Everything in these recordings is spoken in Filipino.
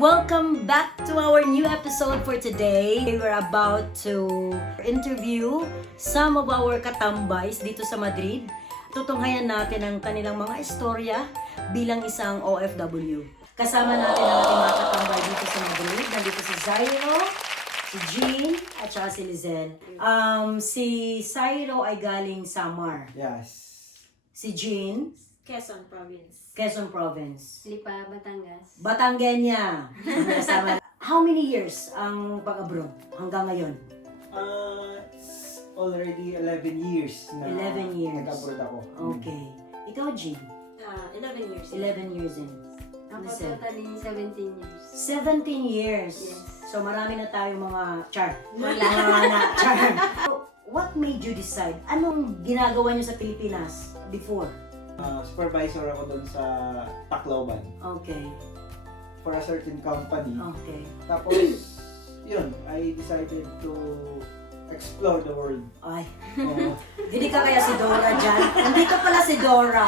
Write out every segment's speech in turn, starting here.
welcome back to our new episode for today. We're about to interview some of our katambays dito sa Madrid. Tutunghayan natin ang kanilang mga istorya bilang isang OFW. Kasama natin ang ating mga katambay dito sa Madrid. Nandito si Zairo, si Jean, at saka si Lizelle. Si Zairo ay galing Samar. Yes. Si Jean, Quezon Province. Quezon Province. Lipa, Batangas. Batangueña. Kasama. How many years ang pag-abroad hanggang ngayon? It's already 11 years na 11 years. nag-abroad ako. Okay. Ikaw, Jean? 11 years. 11 years in. Ako Lizelle? totally 17 years. 17 years. Yes. So marami na tayo mga char. Wala. Char. So, what made you decide? Anong ginagawa niyo sa Pilipinas before? Supervisor ako doon sa Tacloban Okay. for a certain company. Okay. Tapos, yun, I decided to explore the world. Ay. Oo. Hindi ka kaya si Dora dyan? Nandito pala si Dora.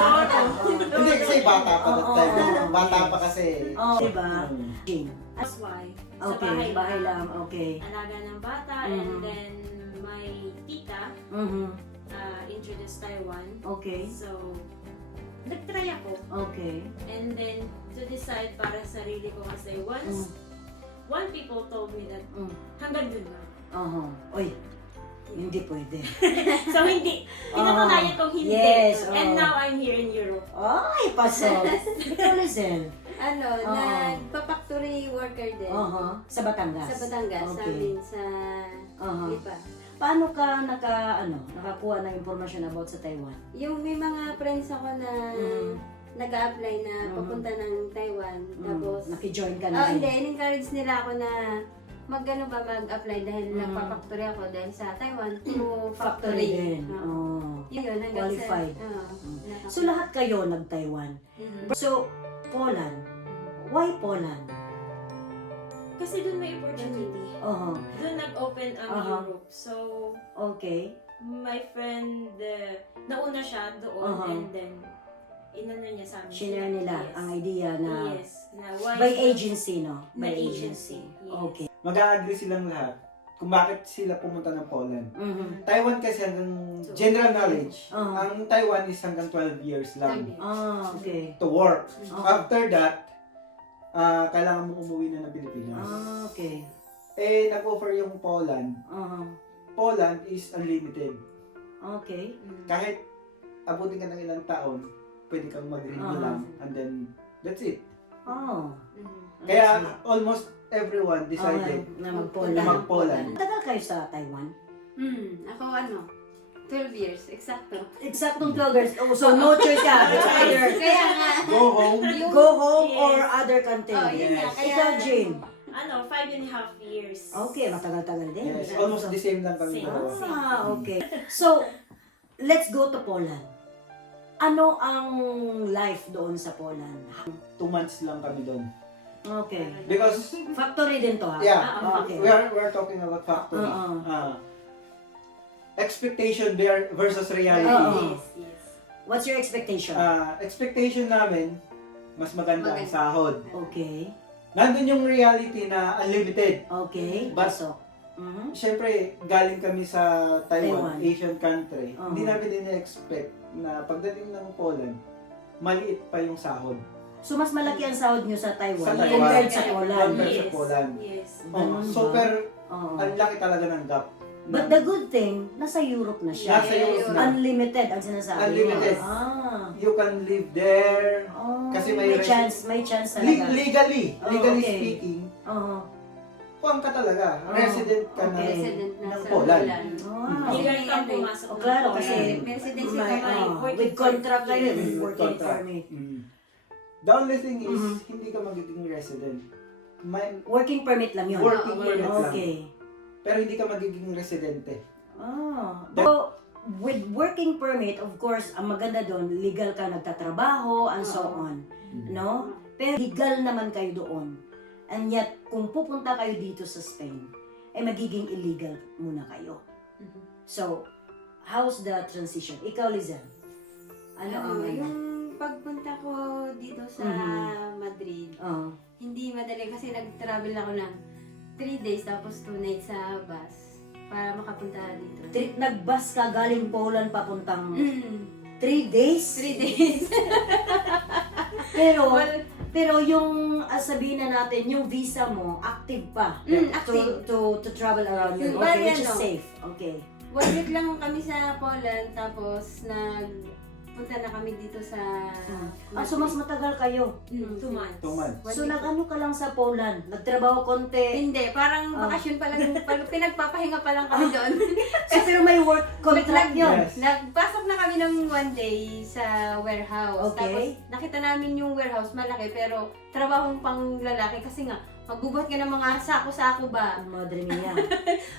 Hindi kasi bata pa that time. Oo. Bata pa kasi. Oh, diba? Mm. Jean. Housewife. Okay, Sa bahay lang. Okay. Alaga ng bata. Mhm. And then, my tita Mhm. introduced Taiwan. Okay. So, nag-try ako. Okay. And then, to decide para sa sarili ko kasi once, one people told me that hanggang dun lang. Uy, hindi pwede. So, hindi. Pinatunayan kong hindi. Yes, And now, I'm here in Europe. Ay, pasok. Ikaw, Lizelle. Nagpa-factory worker din. Sa Batangas. Sa Batangas, sa Okay. amin, sa Lipa. Paano ka nakakuha ng informasyon about sa Taiwan? Yung may mga friends ako na nag-a-apply na papunta ng Taiwan. Tapos, Naki-join ka na hindi, in-encourage nila ako na mag-apply dahil nagpa-factory ako dahil sa Taiwan to Factory din. Yun, hanggang Qualified. sa... So, lahat kayo nag-Taiwan. So, Poland. Why Poland? Kasi doon may opportunity. Doon nag-open ang Europe. So, Okay. my friend, nauna siya doon and then inano niya sa amin. Share nila ang idea na Yes. Na why by agency, no? By agency. Yes. Okay. Mag-a-agree silang lahat kung bakit sila pumunta ng Poland. Mhm. Taiwan kasi hanggang general knowledge, Uh-huh. ang Taiwan is hanggang 12 years lang Okay. to work. Okay. After that, kailangan mo umuwi na ng Pilipinas. Okay. Nag-offer yung Poland. Poland is unlimited. Okay. Kahit abutin ka ng ilang taon, pwede kang mag-renew lang. And then, that's it. Kaya almost everyone decided na na mag-Poland. mag-Poland. Tagal kayo sa Taiwan? Ako 12 years, eksakto. Exactong 12 years. Oh, so no choice ka. It's either Kaya nga, Go home. go home Yes. or other country. yun nga. Yes. Kaya, Ikaw, Jean. 5.5 years. Okay, matagal-tagal din. Yes, almost the same lang kami Same. dalawa. Okay. So, let's go to Poland. Ano ang life doon sa Poland? 2 months lang kami doon. Okay. Because, Factory din to, ha? yeah, Okay. we're talking about factory. Expectation versus reality. Oo. Yes. What's your expectation? Expectation namin, mas maganda ang sahod. Okay. Nandun yung reality na unlimited. Okay. But- Pasok. Mhm. Siyempre, galing kami sa Taiwan. Taiwan, Asian country. Oo. Hindi namin ini-expect na pagdating ng Poland, maliit pa yung sahod. So, mas malaki ang sahod nyo sa Taiwan Sa Taiwan. compared sa Poland. Compared sa Poland. Yes. Ganun ba? Super, Oo. ang laki talaga ng gap. But the good thing, nasa Europe na siya. Nasa Europe na. Unlimited ang sinasabi. Unlimited. niya. You can live there. Kasi may chance talaga. Legally Okay. speaking, Oo. kuwang ka talaga. Resident ka Okay. Resident na ng sa Poland. Wow. Legal kang pumasok. O, klaro, ng kasi Poland. Residency ka may working with contract kayo, yes. with working Contract. permit. The only thing is, hindi ka magiging resident. Working permit lang yun. Working permit lang. Okay. Pero hindi ka magiging residente. So, with working permit, of course, ang maganda doon, legal ka nagtatrabaho, and so on. No? Pero legal naman kayo doon. And yet, kung pupunta kayo dito sa Spain, ay magiging illegal muna kayo. So, how's the transition? Ikaw, Lizelle? Ano ang yung pagpunta ko dito sa Madrid, hindi madali kasi nag-travel ako ng 3 days tapos 2 nights sa bus para makapunta dito. Nag-bus ka galing Poland papuntang Mm. 3 days? 3 days. Pero, Well, pero yung sabihin na natin, yung visa mo, active pa. active. To travel around Europe. Bali, Okay, which is ano? safe. Okay. 1 week lang kami sa Poland tapos punta na kami dito sa So mas matagal kayo. 2 months. 2 months. So nag-ano ka lang sa Poland? Nagtrabaho konti? Hindi, parang bakasyon pa lang, pinagpapahinga pa lang kami doon. So, pero may work contract yun? Yes. Nagpasok na kami ng 1 day sa warehouse. Okay. Tapos nakita namin yung warehouse malaki pero trabahong pang lalaki kasi nga magbubuhat ka ng mga sako-sako ba. Madre mia.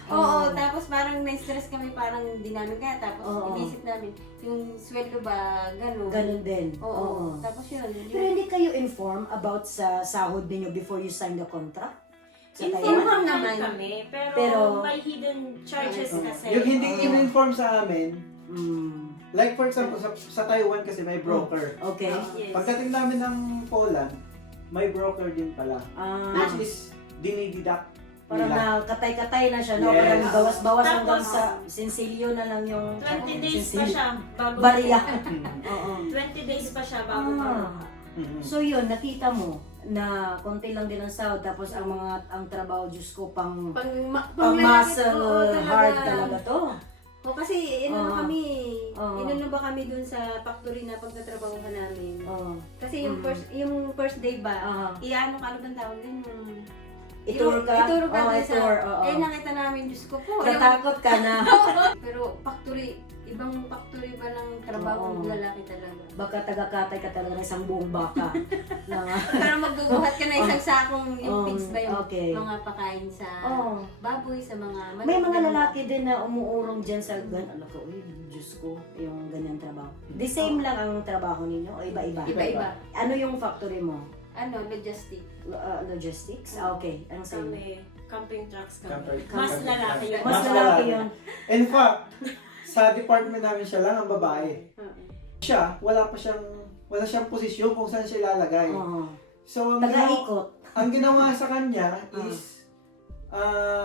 Oo, tapos parang na-stress kami, parang hindi namin kaya. Tapos Oo. inisip namin, yung sweldo ba, gano'n. Ganun din. Oo. Tapos yun. Pero hindi kayo inform about sa sahod ninyo before you sign the contract? Sa Inform Taiwan? naman. naman kami, pero, Pero- may hidden charges kasi. Yung hindi in-inform sa amin, Mm, like for example, sa Taiwan kasi may broker. okay. Yes. Pagdating namin ng Poland, may broker din pala. Ah, Which is, dinididak parang nila. na katay-katay na siya, no? Yes. Parang bawas-bawas Tapos, hanggang sa sinsilyo na lang yung 20 days pa sinsilyo. siya bago Bariya. Mm. Oo. 20 days pa siya bago Ah. makuha. Mm. So yun, nakita mo na konti lang din ang sahod tapos ang trabaho, Diyos ko, pang Pang muscle hard talaga to. O kasi Oo. kami, Oo. inano ba kami dun sa factory na pagtatrabaho ka namin. Oh. Kasi yung first day ba, Aha. iano ka, ano bang tawag din? Itur ka? Ituro ka Oo, dun sa, itur, oo. nakita namin, Diyos ko po. Natakot ka na. Pero factory, ibang factory ba ng trabaho Oo. ng lalaki talaga. Baka tagakatay ka talaga ng isang buong baka. na, Pero magbubuhat ka na isang sakong yung pigs ba yung okay. mga pakain sa Oh. baboy, sa mga May mga ganun. lalaki din na umuurong dyan sa ano ko, uy, Diyos ko, yung ganyan trabaho. The same lang ang trabaho ninyo o iba-iba? Iba-iba. Ano yung factory mo? Ano, logistic. Logistics? Ah, okay. Anong sa'yo? Kami, camping trucks kami. Camping- Mas camping lalaki trucks. yun. Mas lalaki yun. In fact, sa department namin siya lang ang babae. Siya, wala siyang posisyon kung saan siya ilalagay. Oo. So, Taga-ikot. ang ginawa sa kanya is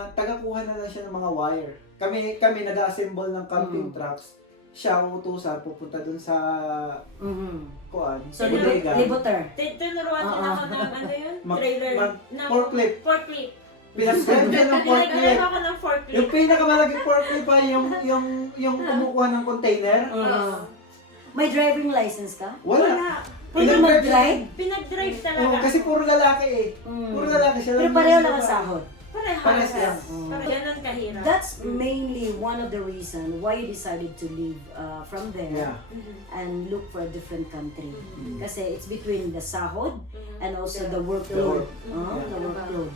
tagakuha na lang siya ng mga wire. Kami nag-assemble ng camping trucks. Siya ang utusan, pupunta dun sa kuan, So, bodega. libuter. Tinuruan din ako ng ano yun? Mag- Trailer. mag- ng forklift. Forklift. Pinag-send siya ng forklift. Pinag-alam ako ng Yung forklift. pinakamalaging forklift pa yung kumukuha ng container. Oo. May driving license ka? Wala. Pwede mag-drive? Pinag-drive Oo, talaga. kasi puro lalaki eh. Puro lalaki siya. Pero pareho lang ang sahod. Parehas. Parehas lang. Ganun kahirap. That's mainly one of the reason why you decided to leave from there Yeah. and look for a different country. Kasi it's between the sahod and also the The workload. work. Oh, Yeah. the workload.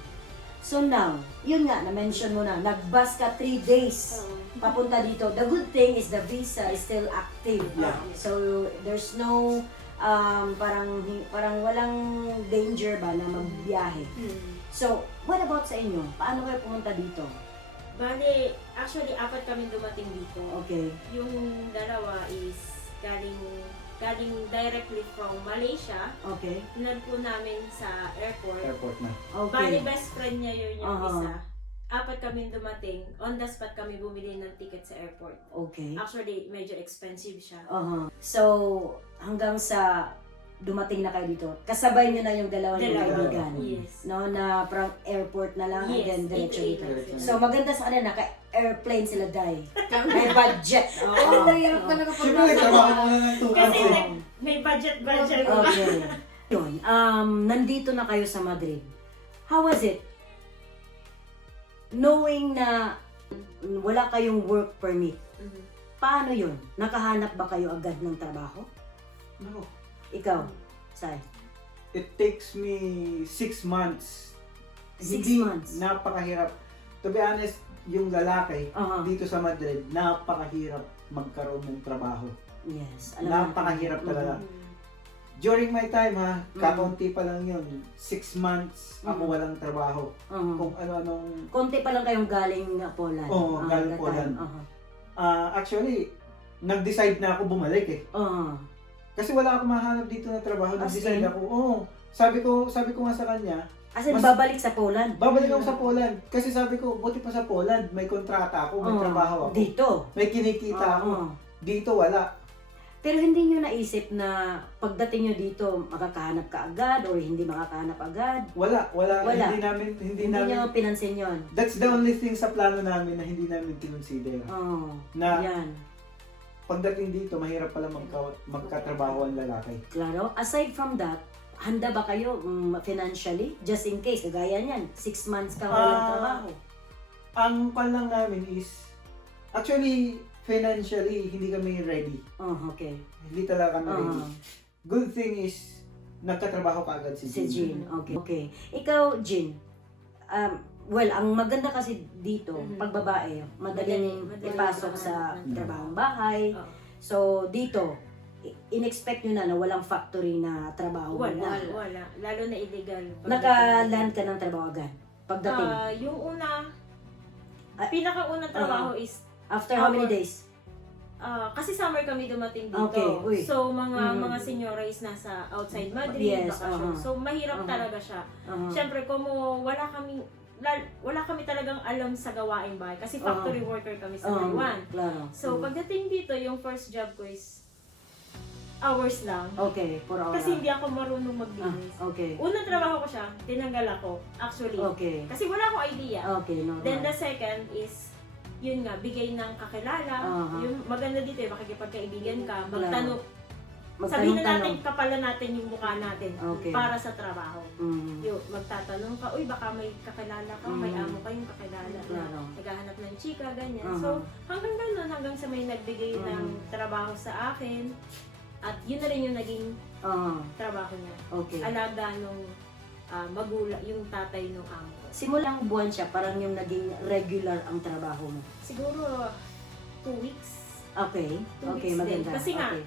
So now, yun nga, na-mention mo na, nag-bus ka 3 days papunta dito. The good thing is the visa is still active. Yeah. So there's no parang walang danger ba na magbiyahe. So, what about sa inyo? Paano kayo pumunta dito? Bale, actually, 4 kami dumating dito. Okay. Yung dalawa is galing directly from Malaysia. Okay. Tinad po namin sa airport. Airport na. Okay. Bali, best friend niya yun yung Aha. isa. 4 kami dumating. On the spot kami bumili ng ticket sa airport. Okay. Actually, medyo expensive siya. So, hanggang sa dumating na kayo dito, kasabay nyo na yung dalawa ng kaibigan. Yes. No, na from airport na lang and Yes, then diretso 88 dito. lang. So, maganda sa kanila, naka-airplane sila dahil. May budget. Ang hirap talaga pag Siyempre, nagtrabaho muna ng 2 Kasi months. may budget. Okay. Yun, nandito na kayo sa Madrid. How was it? Knowing na wala kayong work permit, paano yun? Nakahanap ba kayo agad ng trabaho? No. Ikaw, Sai. It takes me 6 months. 6 Hindi, months. napakahirap. To be honest, yung lalaki Aha. dito sa Madrid, napakahirap magkaroon ng trabaho. Yes. Alam natin. Napakahirap talaga. Mhm. During my time ha, Mm. kakaunti pa lang yun. 6 months ako Mm. walang trabaho. Mhm. Kung ano-anong... Konti pa lang kayong galing Poland. Oo, galing that Poland. time. Aha. Actually, nag-decide na ako bumalik eh. Aha. Kasi wala akong mahanap dito na trabaho. As Nag-decide in? ako, sabi ko nga sa kanya, As in, Mas- babalik sa Poland. babalik ako sa Poland. Kasi sabi ko, buti pa sa Poland, may kontrata ako, may Oo, trabaho ako. Dito. May kinikita ako. Oo. Dito wala. Pero hindi nyo naisip na pagdating nyo dito, makakahanap ka agad or hindi makakahanap agad? Wala. Wala. Hindi namin, nyo pinansin yon. that's the only thing sa plano namin na hindi namin kinonsider. Oo. Na Yan. pagdating dito, mahirap pala magkatrabaho ang lalaki. Klaro. Aside from that, handa ba kayo financially? Just in case, kagaya niyan, 6 months ka walang trabaho. Ang pan lang namin is, actually, financially, hindi kami ready. Oh, okay. Hindi talaga kami ready. Oo. Good thing is, nagkatrabaho ka agad si Si Jean. Jean. Okay. Okay. Ikaw, Jean, well, ang maganda kasi dito, pag babae, madaling Madali ipasok makahanap sa ng trabahong bahay. Oo. So, dito, in-expect nyo na walang factory na trabaho. Wala. Lalo na illegal. Naka-land ka ng trabaho agad. Pagdating. Yung una, Ah, pinakaunang trabaho is, After how many days? kasi summer kami dumating dito. Okay, uy. So, mga Mhm. mga senyora is nasa outside Madrid, Yes, bakasyon. uh-huh. So, mahirap Uh-huh. talaga siya. Uh-huh. Siyempre, kung wala kami talagang alam sa gawaing bahay. Kasi factory worker kami sa Taiwan. Klaro. So, pagdating dito, yung first job ko is hours lang. Okay, 4 hours. Kasi hindi ako marunong maglinis. Okay. Unang trabaho ko siya, tinanggal ako. Actually. Okay. Kasi wala akong idea. Okay, no. Then the second is, yun nga, bigay ng kakilala. Uh-huh. Yung maganda dito, makikipagkaibigan ka, magtanong. Magtanong-tanong. Sabihin na natin, kapalan natin yung mukha natin Okay. para sa trabaho. Mm. Yung magtatanong ka, uy, baka may kakilala ka, may amo kayong kakilala na Klaro. naghahanap ng chika, ganyan. Uh-huh. So, hanggang ganun, hanggang sa may nagbigay ng trabaho sa akin, at yun na rin yung naging trabaho niya. Okay. Alaga nung yung tatay nung amo ko. Simulang buwan siya, parang yung naging regular ang trabaho mo. Siguro 2 weeks. Okay. 2 Okay, weeks maganda. din. Kasi nga, Okay.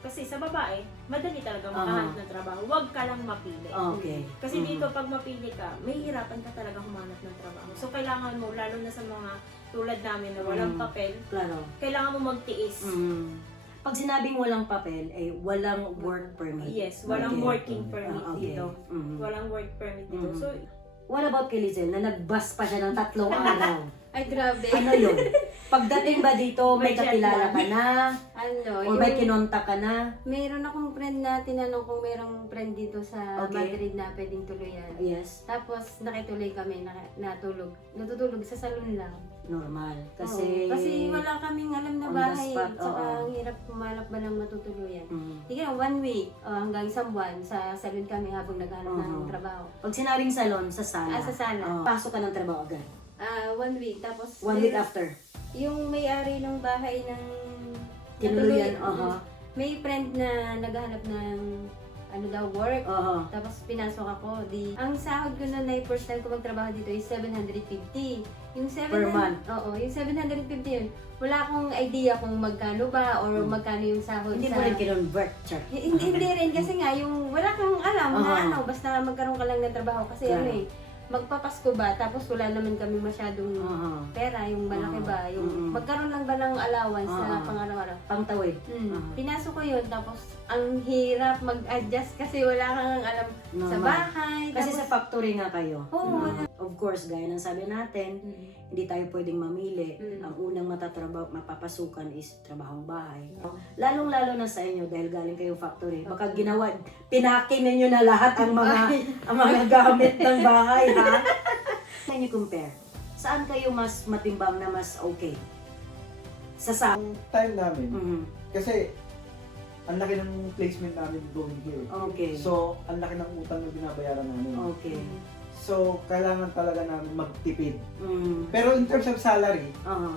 kasi sa babae, madali talaga makahanap ng trabaho. Huwag ka lang mapili. Okay. Kasi dito, pag mapili ka, may hirapan ka talaga humanap ng trabaho. So, kailangan mo, lalo na sa mga tulad namin na walang papel, Klaro. kailangan mo magtiis. Pag sinabing walang papel, ay walang work permit. Yes, walang Okay. working permit Okay. dito. Walang work permit dito. So, What about kay Lizel, na nag-bus pa siya ng 3 araw? Ay, grabe. Ano yun? Pagdating ba dito, may May jet kakilala lag. ka na? Ano, O may kinontak ka na? Meron akong friend na tinanong kung merong friend dito sa Okay. Madrid na pwedeng tuluyan. Yes, Tapos nakituloy kami, natulog. Natutulog sa salon lang. normal. Oo, kasi wala kaming alam na on the bahay. spot, Tsaka oo. ang hirap kumalap ba lang matutuluyan. Mm. Sige, 1 week hanggang isang buwan sa salon kami habang naghanap ng trabaho. Pag sinabing salon, sa sala. Sa sala. Pasok ka ng trabaho agad. 1 week. Tapos 1 week after. yung may-ari ng bahay ng Tinuluyan, natuluyan, may friend na naghahanap ng work. Tapos pinasok ako. Ang sahod ko na first time ko magtrabaho dito is 750. Yung 700, Per month? Oo, yung 750 yun. Wala akong idea kung magkano ba or magkano yung sahod Hindi sa... mo rin kinonvert, Char. Hindi rin kasi nga yung wala kang alam na Oo. basta magkaroon ka lang ng trabaho kasi Claro. magpapasko ba tapos wala naman kami masyadong pera, yung malaki ba, yung magkaroon lang ba ng allowance sa pang-araw-araw. Pangtawid. Pinasok ko yun tapos ang hirap mag-adjust kasi wala kang alam sa Normal. bahay. Kasi tapos, sa factory nga kayo. Oo. Of course, gaya ng sabi natin, hindi tayo pwedeng mamili. Ang unang mapapasukan is trabahong bahay. Lalong-lalo na sa inyo dahil galing kayo factory. Baka ginawa, pinakin ninyo na lahat ang mga gamit ng bahay, ha? Can you compare? Saan kayo mas matimbang na mas okay? Sa Ang time namin, Mhm. kasi ang laki ng placement namin going here. Okay. So, ang laki ng utang na binabayaran namin. Okay. So, kailangan talaga namin magtipid. Mm. Pero in terms of salary, Uh-huh.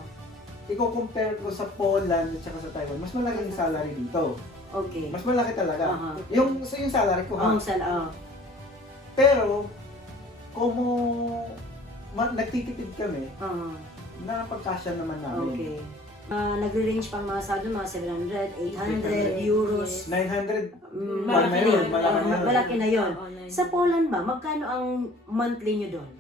i-compare ko sa Poland at saka sa Taiwan, mas malaki yung salary dito. Okay. Mas malaki talaga. Uh-huh. Yung salary ko ha. Pero, kung nagtitipid kami, napagkasya naman namin. Okay. Nagre-range pang mga sado, mga 700, 800 euros. 900, Malaki na yun. malaki na yun. Malaki na yun. Oo, Sa Poland ba, magkano ang monthly nyo doon?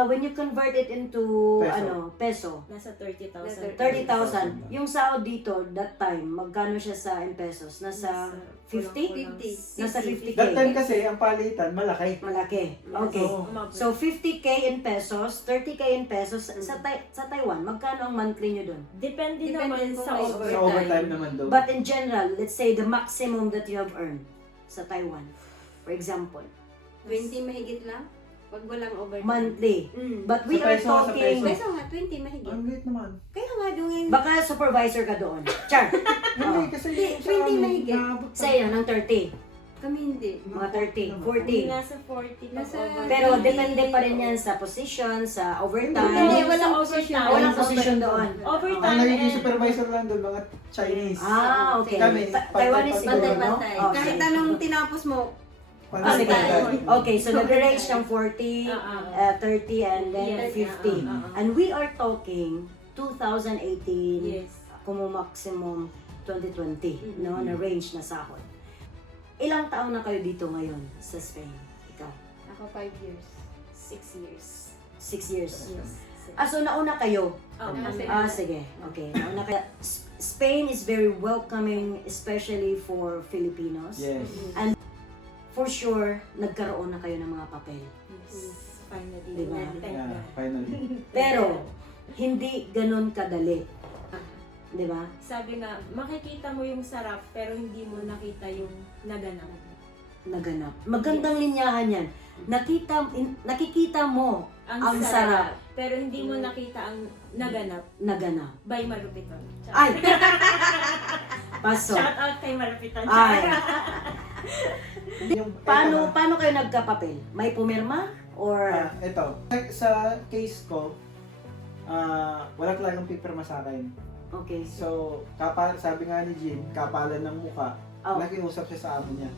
When you convert it into Peso. peso, Nasa 30,000. 30,000. Yung sahod dito, that time, magkano siya sa in pesos? Nasa 50? 50. Nasa 50K. That time kasi, ang palitan, malaki. Malaki. Okay. Oo. So, 50K in pesos, 30K in pesos. Sa Taiwan, magkano ang monthly nyo doon? Depende Depende naman kung sa may Sa overtime. overtime naman daw. But in general, let's say the maximum that you have earned sa Taiwan, for example, 20 mahigit lang. Pag walang overtime. monthly. But we Sa are peso, sa talking, peso. Peso nga, 20 mahigit. Ang liit naman. Kaya nga doon baka supervisor ka doon. Char. Hindi, kasi Hindi, yung sa 20 amin, mahigit. naabot Sa iyo, ng 30. kami hindi. Mga 30, Hindi 40. nasa 40 pag Nasa- overtime. Pero depende pa rin yan sa position, sa Hindi, overtime. walang Sa position. overtime. Walang position doon. Overtime Ang nagiging and supervisor lang doon, mga Chinese. Ah, okay. Kami, Taiwanese siguro, no? Pantay-pantay. Okay. Kahit anong tinapos mo, Ah, sige. Pantay-pantay. Okay, so nag-range ng 40, 30, and then Yes, 50. And we are talking 2018, yes. kumu maximum 2020, no, na range na sahod. Ilang taon na kayo dito ngayon sa Spain? Ikaw? ako 5 years. 6 years. 6 years. Yes. Ah, so nauna kayo? Oh, Sige. Okay. Nauna kayo. Spain is very welcoming, especially for Filipinos. Yes. For sure, nagkaroon na kayo ng mga papel. Yes. Finally. Diba? Thank Yeah, God. finally. Pero, hindi ganun kadali. Di ba? Sabi nga, makikita mo yung sarap pero hindi mo nakita yung naganap. Naganap. Magandang linyahan yan. Nakikita mo ang sarap. Pero hindi mo nakita ang naganap. naganap. By Malupiton. Ay! Paso. Shout out kay Malupiton. Ay. Yung, Paano kayo nagkapapel? May pumirma? Or... Ito. Sa case ko, wala talagang pipirma sa akin. Okay. So, sabi nga ni Jean, kapalan ng muka, Oh. nakiusap siya sa amo niya.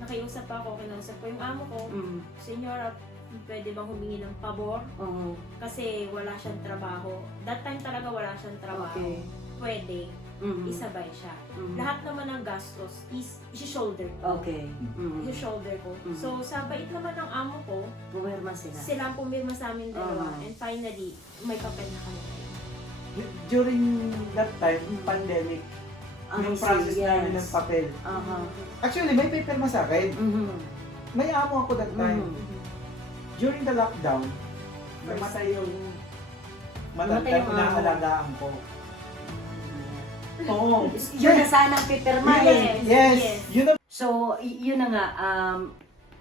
Nakiusap ako, kinausap ko yung amo ko. Mm. Senyora, pwede bang humingi ng pabor? Oo. Kasi wala siyang trabaho. That time talaga wala siyang trabaho. Okay. Pwede, Mhm. isabay siya. Mhm. Lahat naman ng gastos is isi-shoulder ko. Okay. Mhm. Isi-shoulder ko. Mhm. So, sa bait naman ng amo ko, Pumirma sila. sila ang pumirma sa amin dalawa. Uh-huh. And finally, may papel na kami. During that time, pandemic, yung process namin ng papel. Aha. Actually, may pipirma sa akin. Mhm. May amo ako that time. Mhm. During the lockdown, namatay yung Namatay matanda yung amo. inaalagaan ko. Oo. Yun na sanang pipirma eh. Yes. Yun ang So, yun na nga,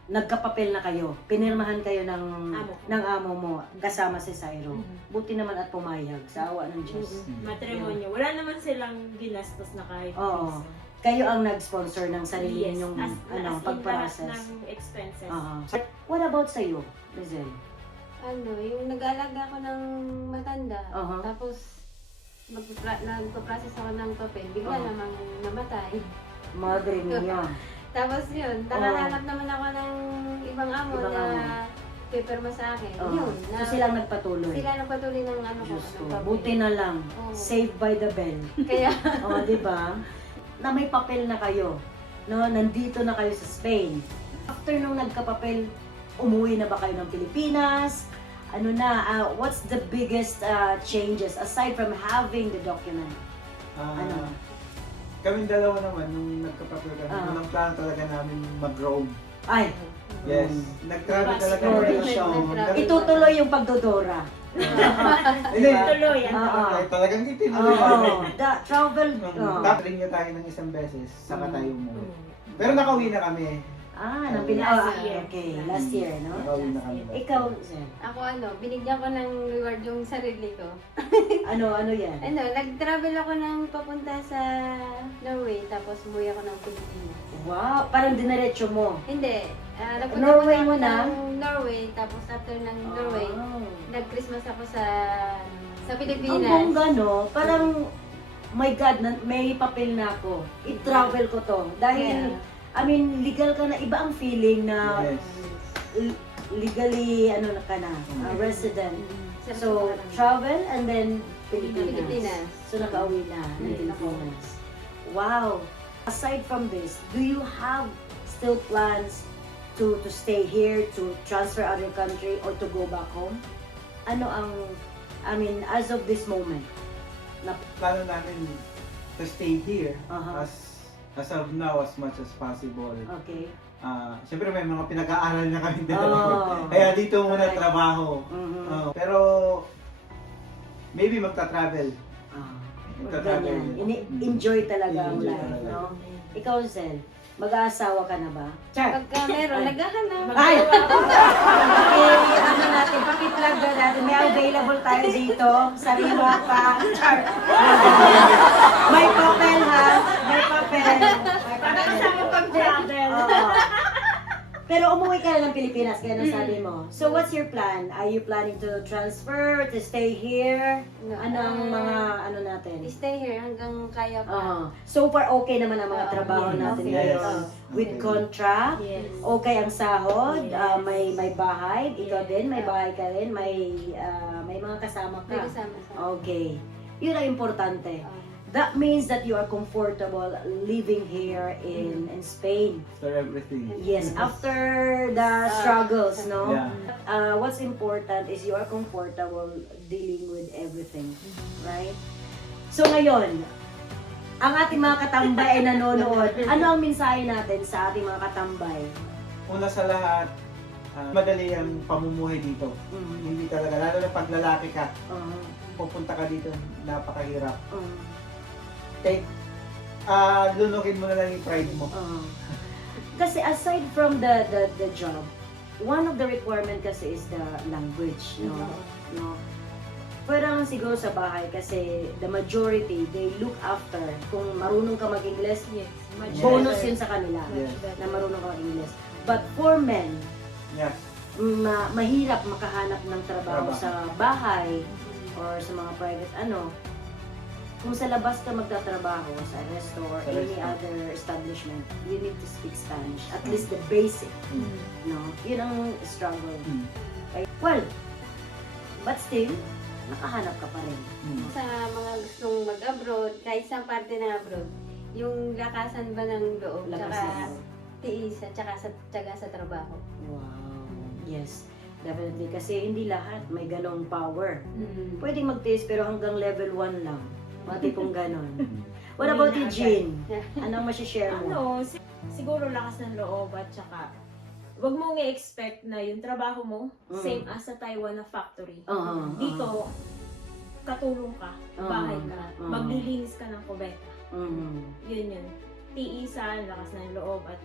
nagkapapel na kayo. Pinirmahan kayo ng Amo ko. amo mo kasama si Cyro. Mhm. Buti naman at pumayag sa awa ng Diyos. Matrimonyo. Wala naman silang ginastos na kahit Oo. piso. Kayo ang nag-sponsor ng sarili Yes, ninyong as in lahat pag-process. ng expenses. What about sa iyo, Lizelle? Yung nag-aalaga ako ng matanda. Aha. Tapos, nagpa-process ako ng papel. Bigla Aha. namang namatay. Madre niya. Tapos yun, nakahanap naman ako ng ibang amo Ibang na pipirma sa akin. Yun. So silang nagpatuloy. Sila nagpatuloy ng ano ko. Diyos ko. ng papel. Buti na lang. Oo. Saved by the bell. Kaya, Di ba? Na may papel na kayo. No, nandito na kayo sa Spain. After nung nagkapapel, umuwi na ba kayo ng Pilipinas? Ano na, what's the biggest changes aside from having the document? Ano? Kaming dalawa naman, nung nagkapapil kami, unang plano talaga namin mag-roam. Ay, Yes. Nag-travel talaga Exploration. kami. itutuloy yung pagdodora. Hindi. Tuloy. Ay, talagang itinuloy Oo. namin. Travel. Tapos niya tayo ng isang beses, saka tayo mo. Mm. Pero nakauwi na kami. Last year. Okay, last year, no? Nakauwi na kami. Ikaw, Zen, ako binigyan ko ng reward yung sarili ko. ano yan? Nag-travel ako ng papunta sa Norway, tapos umuwi ako ng Pilipinas. Wow, parang dinaretso mo. Hindi. Nagpunta Norway muna mo ako na? ng Norway, tapos after ng Norway, Oh. nag-Christmas ako sa Ang Pilipinas. bongga, no? Parang, my God, may papel na ako. I-travel ko to. Dahil, Yeah. I mean, legal ka na. Iba ang feeling na Yes. legally, ka na, resident. So, travel and then Pilipinas. Pilipinas. So, nakauwi na ng Pilipinas. Wow! Aside from this, do you have still plans to stay here, to transfer other country, or to go back home? Ano ang, I mean, as of this moment? Plano namin to stay here Aha. as of now as much as possible. Okay. Siyempre may mga pinag-aaral na kami din. Oh. Kaya dito muna Correct. trabaho. Mhm. Pero maybe magta-travel. Ah, Magta-travel. ganyan. Enjoy talaga ang Enjoy life, talaga. no? Ikaw, Zel, mag-aasawa ka na ba? Char! Pagka meron, naghahanap. Ay! Ano natin, pakiplug na natin. May available tayo dito. Sariwa pa. Char! May papel, ha? May papel. Para kasama pag-travel. Oo. Pero umuwi ka na ng Pilipinas, kaya nasabi mo. So, what's your plan? Are you planning to transfer, to stay here? Ano ang mga, ano natin? Stay here hanggang kaya pa. So far, okay naman ang mga trabaho yes, natin okay. ngayon. With Okay. contract, Yes. okay ang sahod, Yes. may bahay, ikaw Yes. din, may bahay ka rin, may mga kasama May ka. kasama sa. Okay. Yun ang importante. That means that you are comfortable living here in Spain. After everything. Yes, after the struggles, no? Yeah. What's important is you are comfortable dealing with everything, right? So ngayon, ang ating mga katambay ay nanonood. Ano ang mensahe natin sa ating mga katambay? Una sa lahat, madali ang pamumuhay dito. Mhm. Hindi talaga, lalo na pag lalaki ka, Uh, pupunta ka dito, napakahirap. uh, Take, lunukin mo na lang yung pride mo. Kasi aside from the job, one of the requirement kasi is the language, no? No. Parang siguro sa bahay kasi the majority, they look after kung marunong ka mag-Ingles, Yes. Much bonus better. yun sa kanila Yes. na marunong ka mag-Ingles. But for men, Yes. mahirap makahanap ng trabaho Trabaho. sa bahay or sa mga private kung sa labas ka magtatrabaho sa resto or Sa any resto. other establishment, you need to speak Spanish. At least the basic, no? Yun ang struggle. Mm. Okay. Well, but still, nakahanap ka pa rin. Mm. Sa mga gustong mag-abroad, kahit sa parte ng abroad, yung lakasan ba ng loob, Lakas tsaka na. tiis, at tsaka sa tiyaga sa trabaho. Wow. Yes. Definitely. Kasi hindi lahat may ganong power. Mm. Pwedeng magtiis pero hanggang level 1 lang. Mga tipong ganon. What Hindi about na you, Jean? Anong masishare mo? Ano, siguro lakas ng loob at saka wag mong i-expect na yung trabaho mo same as sa Taiwan na factory. Dito, katulong ka, bahay ka, maglilinis ka ng kubeta. Yun yun. Tiisan, lakas ng loob at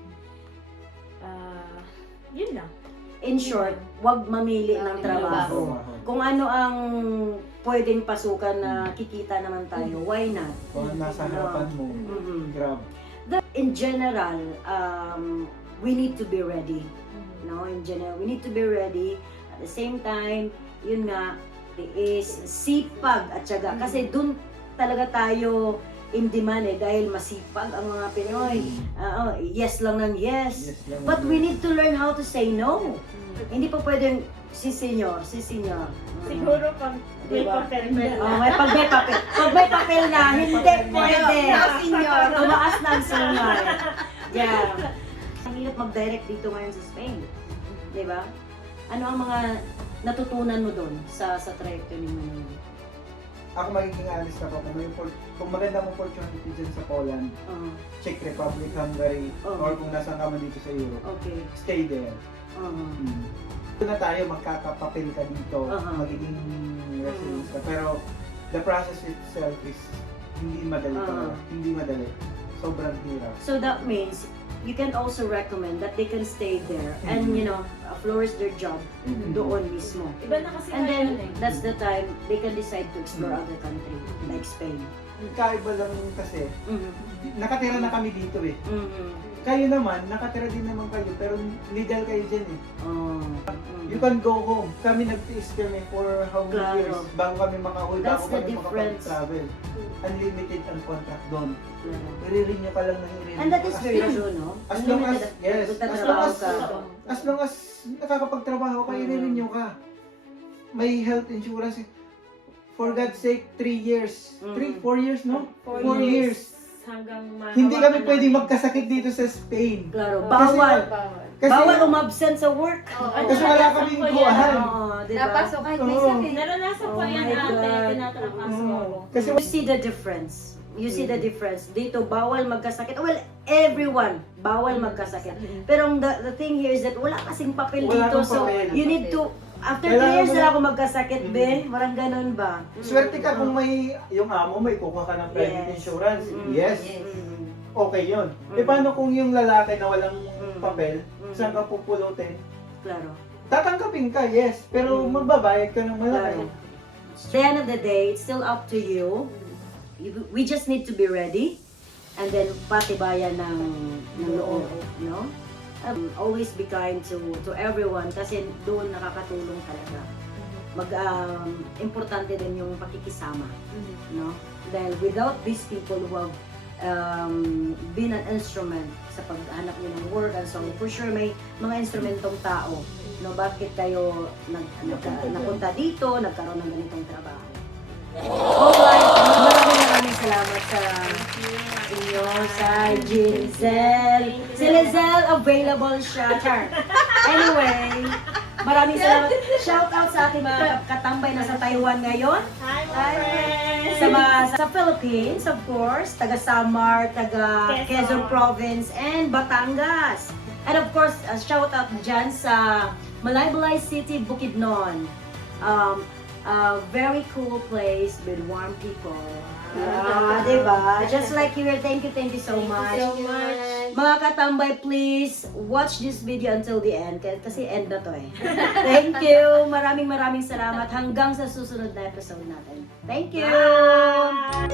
yun lang. In short, wag mamili ng trabaho. Kung ano ang pwedeng pasukan na kikita naman tayo, why not? Kung nasa harapan mo, Mhm. grab. In general, we need to be ready. No, in general, we need to be ready. At the same time, yun nga, is sipag at syaga. Kasi dun talaga tayo in demand dahil masipag ang mga Pinoy. Yes lang ng yes. Yes lang. But we need to learn how to say no. Hindi pa pwedeng si senyor. Siguro pag may Diba? papel Pag may papel na, hindi pwede. Senyor. Tumaas na ang sungay. Yeah. Ang hirap mag-direct dito ngayon sa Spain. Di ba? Ano ang mga natutunan mo doon sa trajectory mo ngayon? Ako magiging honest ako, kung magandang opportunity dyan sa Poland, Czech Republic, Hungary, or kung nasaan ka man dito sa Europe, Okay. stay there. Doon na tayo, magkakapapel ka dito, magiging residence ka. Pero the process itself is hindi madali talaga. Hindi madali. Sobrang hirap. So that means you can also recommend that they can stay there and flourish their job doon mismo. Iba na kasi And ngayon then that's the time they can decide to explore other country like Spain. Kaiba lang kasi, nakatira na kami dito eh. Mhm. Kayo naman, nakatira din naman kayo, pero legal kayo dyan eh. Mhm. You can go home. Kami nagtiis kami for how many Claro. years bago kami makauwi, That's bago the kami difference. makapag-travel. Unlimited ang contract doon. Claro. I-renew ka lang ng i-renew. And that is very true, no? As long as, Unlimited, yes, magtatrabaho ka. as long as nakakapagtrabaho ka, i-renew ka. May health insurance. For God's sake, 3 years. 4 years, no? 4 years. hanggang Hindi kami mahawakan pwedeng namin. magkasakit dito sa Spain. Klaro, Kasi- bawal. Kasi, Bawal umabsent sa work. kasi wala kaming kuwahan. Oo, diba? Napasok kahit may Oo. sakit. Naranasan ko Oh yan my ate, God. tinatrangkaso ako. Kasi You see the difference. You see the difference. Dito, bawal magkasakit. Well, everyone, bawal magkasakit. Pero the thing here is that wala kasing papel Wala dito. kang So, papel. you need to, after 2 Kailangan years mo na na- ako magkasakit, be. Marang ganun ba? swerte ka kung may, yung amo, may kukuha ka ng private Yes. insurance. Mm. Yes. Mm. Okay yun. Mm. Paano kung yung lalaki na walang Mm. papel, Mm. saan ka pupulutin? Klaro. Tatanggapin ka, yes. Pero Mm. magbabayad ka ng malaki. Klaro. At the end of the day, it's still up to you. We just need to be ready. And then, patibayan ng loob, no? Always be kind to everyone kasi doon nakakatulong talaga. Importante din yung pakikisama, no? Dahil without these people who have been an instrument sa paghanap niyo ng work and so for sure may mga instrumentong tao, no? Bakit kayo napunta dito, nagkaroon ng ganitong trabaho? Alright, maraming salamat sa inyo, sa Ginzel. Si Lizelle, available siya. Char. Anyway, maraming salamat. Shout out sa ating mga katambay na sa Taiwan ngayon. Hi, my friends! Sa Philippines, of course, taga Samar, taga Quezon Province, and Batangas. And of course, shout out dyan sa Malaybalay City, Bukidnon. A very cool place with warm people. Diba? Just like here, thank you so much. Mga katambay, please watch this video until the end. Kasi end na to eh. Thank you. Maraming salamat. Hanggang sa susunod na episode natin. Thank you. Bye!